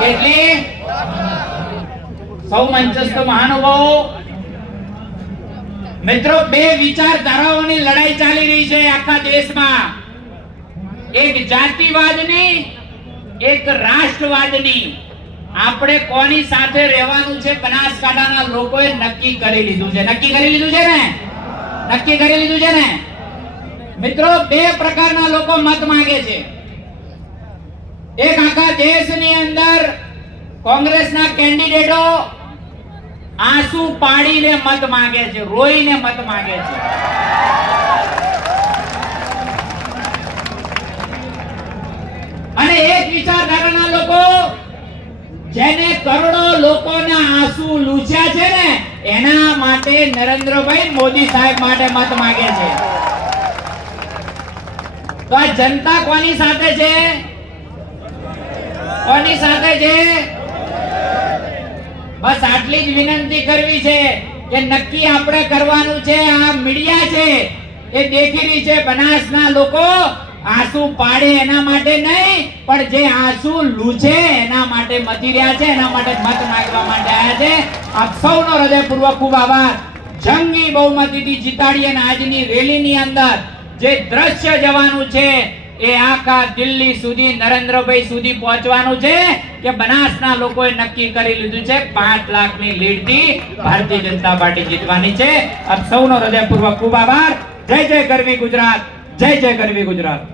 કેટલી? સૌ મંચસ્થ મહાનુભાવો, મિત્રો, બે વિચારધારાઓની લડાઈ ચાલી રહી છે આખા દેશમાં. એક જાતિવાદની, એક રાષ્ટ્રવાદની. આપણે કોની સાથે રહેવાનું છે બનાસકાંઠાના લોકોએ નક્કી કરી લીધું છે. નક્કી કરી લીધું છે ને? નક્કી કરી લીધું છે ને? મિત્રો, બે પ્રકારના લોકો મત માંગે છે. એક આખા દેશની અંદર કોંગ્રેસના કેન્ડિડેટો આંસુ પાડીને મત માંગે છે, રોઈને મત માંગે છે. અને એક વિચારધારાના લોકો જેને કરોડો લોકોના આંસુ લૂછ્યા છે ને, એના માટે નરેન્દ્રભાઈ મોદી સાહેબ માટે મત માંગે છે. તો આ જનતા કોની સાથે છે? કોની સાથે છે? બસ આટલી જ વિનંતી કરવી છે કે નક્કી આપણે કરવાનું છે, આ મીડિયા છે, એ દેખી રહી છે બનાસના લોકો. આંસુ પાડે એના માટે નહીં, પણ જે આંસુ લૂછે એના માટે મચી રહ્યા છે, એના માટે મત માંગવા માટે આવ્યા છે. આપ સૌનો હૃદયપૂર્વક ખૂબ આભાર. જંગી બહુમતીથી જીતાડી અને આજની રેલીની અંદર જે દ્રશ્ય જવાનું છે એ આખા દિલ્હી સુધી, નરેન્દ્રભાઈ સુધી પહોંચવાનું છે કે બનાસના લોકોએ નક્કી કરી લીધું છે પાંચ લાખની લીડથી ભારતીય જનતા પાર્ટી જીતવાની છે. આપ સૌનો હૃદયપૂર્વક ખૂબ આભાર. જય જય ગરવી ગુજરાત. જય જય ગરવી ગુજરાત.